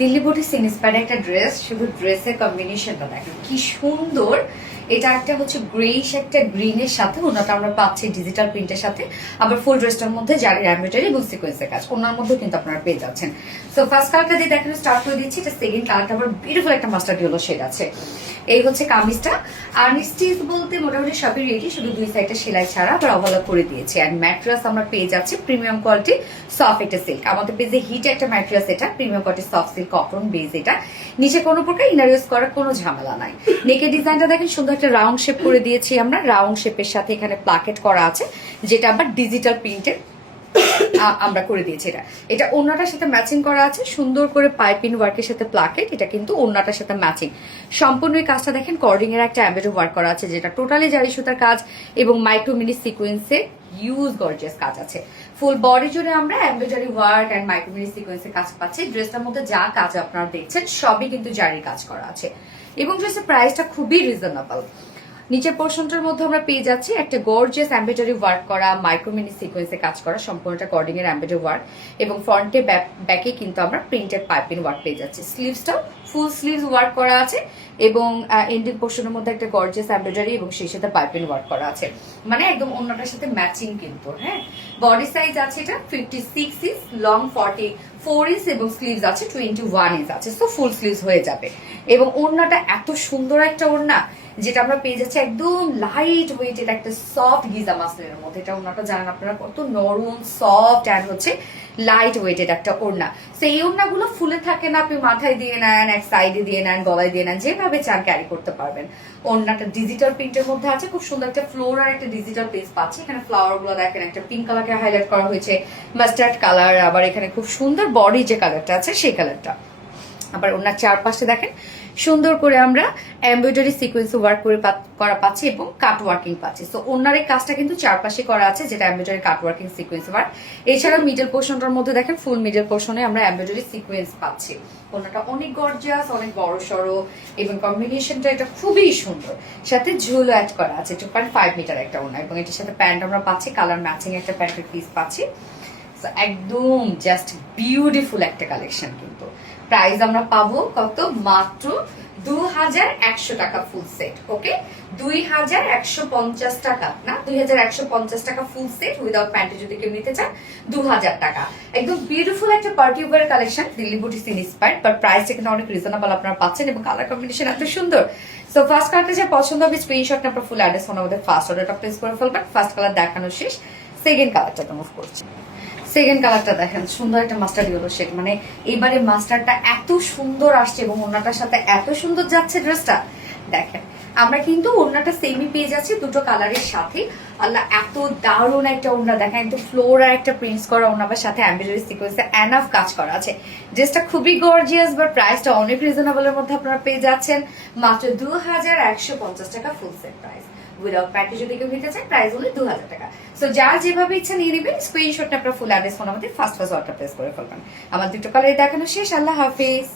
দিল্লি বুটি ইন্সপায়ার একটা ড্রেস, শুধু ড্রেসের কম্বিনেশনটা দেখো। কি সুন্দর! এটা একটা হচ্ছে গ্রেইশ একটা গ্রিনের সাথে, ওনাটা আমরা পাচ্ছি ডিজিটাল প্রিন্টের সাথে, আবার ফুল ড্রেসটার মধ্যে যার এমব্রয়ডারি এবং সিকোয়েন্সের কাজ। ওনার মধ্যে কিন্তু আপনারা পেয়ে যাচ্ছেন। সো ফার্স্ট কালারটা দিয়ে দেখেন স্টার্ট করে দিচ্ছি, এটা সেকেন্ড কালারটা আবার বিউটিফুল একটা মাস্টার হলো শেড আছে। এই হচ্ছে কামিজটা। আর স্টিচ বলতে মোটামুটি সবই রেডি শুধু দুই সাইডে সেলাই ছাড়া আবার অবলা করে দিয়েছি। অ্যান্ড ম্যাট্রেস আমরা পেয়ে যাচ্ছি প্রিমিয়াম কোয়ালিটি সফট একটা সিল্ক আমাদের পেজে হিট একটা ম্যাট্রেস এটা premium quality soft silk cotton base এটা। নিচে কোনো প্রকার ইনার ইউজ করার কোনো ঝামেলা নাই। নেকের ডিজাইনটা দেখেন, সুন্দর একটা রাউন্ড শেপ করে দিয়েছি আমরা। রাউন্ড শেপের সাথে এখানে প্লাকেট করা আছে, যেটা আবার ডিজিটাল প্রিন্টের আমরা করে দিয়েছি এটা। এটা ওড়নাটার সাথে ম্যাচিং করা আছে, সুন্দর করে পাইপিং ওয়ার্কের সাথে প্লাকেট এটা কিন্তু ওড়নাটার সাথে ম্যাচিং সম্পূর্ণ এই কাজটা দেখেন কর্ডিং এর একটা অ্যাম্বেড ওয়ার্ক করা আছে, যেটা টোটালি জারি সুতার কাজ এবং মাইক্রো মিনি সিকোয়েন্সে ইউজ গর্জিয়াস কাজ আছে। ফুল বডি জুড়ে আমরা embroidery work and micro mini সিকোয়েন্সের কাজ পাচ্ছি। ড্রেসটার মধ্যে যা কাজ আপনারা দেখছেন, সবই কিন্তু জারির কাজ করা আছে। এবং ড্রেসের প্রাইসটা খুবই রিজনেবল নিচের পোর্শনটার মধ্যে আমরা পেয়ে যাচ্ছি একটা গর্জিয়াস অ্যাম্বেটারি ওয়ার্ক করা মাইক্রোমিনি সিকোয়েন্সে কাজ করা, সম্পূর্ণটা কর্ডিং এর অ্যাম্বেটারি ওয়ার্ক এবং ফ্রন্টে ব্যাকে কিন্তু আমরা প্রিন্টেড পাইপিং ওয়ার্ক পেয়ে যাচ্ছি। স্লিভসটাও ফুল স্লিভস ওয়ার্ক করা আছে এবং এন্ডিং পোর্শনের মধ্যে একটা গর্জিয়াস এমব্রয়ডারি এবং সেই সাথে পাইপিং ওয়ার্ক করা আছে। মানে একদম অন্যটার সাথে ম্যাচিং কিন্তু হ্যাঁ? বডি সাইজ আছে এটা fifty six inch long forty four inch এবং স্লিভস আছে টোয়েন্টি ওয়ান ইঞ্চ আছে। সো ফুল স্লিভস হয়ে যাবে। এবং ওড়নাটা এত সুন্দর একটা ওড়না, যেটা আমরা পেয়ে যাচ্ছি একদম লাইট ওয়েটেড একটা সফট গিজা মাসলিনের মধ্যে। এটা ওড়নাটা জানেন আপনারা কত নরম সফট অ্যান্ড হচ্ছে লাইট ওয়েটেড একটা ওড়না। সেই ওড়নাগুলো ফুলে থাকে না, আপনি মাথায় দিয়ে নেন, এক সাইডে দিয়ে নেন, গলায় দিয়ে নেন, যেভাবে চান ক্যারি করতে পারবেন? অন্য একটা ডিজিটাল প্রিন্টের মধ্যে আছে, খুব সুন্দর একটা ফ্লোর আর একটা ডিজিটাল পেজ পাচ্ছে। এখানে ফ্লাওয়ারগুলো দেখেন, একটা পিঙ্ক কালারকে হাইলাইট করা হয়েছে মাস্টার্ড কালার আবার এখানে খুব সুন্দর বডি যে কালারটা আছে, সেই কালারটা আবার ওনার চারপাশে দেখেন, সুন্দর করে আমরা এমব্রয়ডারি সিকোয়েন্স ওয়ার্ক করে করা পাচ্ছি এবং কাট ওয়ার্কিং পাচ্ছি। তো ওনার এই কাজটা কিন্তু চারপাশে করা আছে, যেটা embroidery cut working sequence work এছাড়াও মিডল পোর্শনটার মধ্যে দেখেন ফুল মিডল পোর্শনে আমরা এমব্রয়ডারি সিকোয়েন্স পাচ্ছি। ওনাটা অনেক গর্জিয়াস অনেক বড় সড়ো এবং কম্বিনেশনটা এটা খুবই সুন্দর। সাথে ঝুল অ্যাড করা আছে টু পয়েন্ট ফাইভ মিটার একটা ওনা, এবং এটার সাথে প্যান্ট আমরা পাচ্ছি কালার ম্যাচিং একটা প্যান্টের পিস পাচ্ছি। একদম জাস্ট বিউটিফুল একটা কালেকশন কিন্তু। প্রাইস আমরা পাবো কত? মাত্র দু হাজার একশো টাকা ফুল সেট ওকে দুই হাজার একশো পঞ্চাশ টাকা, না? দুই হাজার একশো পঞ্চাশ টাকা ফুল সেট উইদাউট প্যান্টে যদি কেউ নিতে চান দু হাজার টাকা। একদম বিউটিফুল একটা কালেকশন দিল্লি বুটি প্রাইসটা কিন্তু অনেক রিজনেবল আপনারা পাচ্ছেন এবং কালার কম্বিনেশন এত সুন্দর। ফার্স্ট কালারটা যে পছন্দ হবে স্ক্রিনশট নাম্বার ফুল অ্যাড্রেস আমাদের ফার্স্ট অর্ডারটা প্লেস করে ফেলবেন ফার্স্ট কালার দেখানো শেষ সেকেন্ড কালারটা তো মুভ করছি। সেকেন্ড কালারটা দেখেন, সুন্দর একটা মাস্টার্ড ইয়েলো শেড মানে এবারে মাস্টারটা এত সুন্দর আসছে এবং ওনাটার সাথে এত সুন্দর যাচ্ছে ড্রেসটা দেখেন, আমরা কিন্তু ওড়নাটা সেমই পেয়ে যাচ্ছি দুটো কালারের সাথে। আল্লাহ, এত দারুণ একটা ওড়না। দেখেন, একটু ফ্লোর আর একটা প্রিন্টস করা ওড়নাবার সাথে অ্যাম্বিলারি সিকোয়েন্সে অ্যানাফ কাজ করা আছে। ড্রেসটা খুবই গর্জিয়াস বাট প্রাইসটা অনেক রিজনেবলের মধ্যে আপনারা পেয়ে যাচ্ছেন। মাত্র দু হাজার একশো পঞ্চাশ টাকা full set price without package যদি কেউ নিতে চায় প্রাইস হলো দু হাজার টাকা। সো যার যেভাবে ইচ্ছা নিয়ে নেবেন স্ক্রিনশটটা আপনার ফুল অ্যাড্রেস ফোন আমাদের ফার্স্ট ফার্স্ট অর্ডার প্লেস করে ফেলবেন। আমার দুটো কালার দেখানো শেষ, আল্লাহ হাফিজ।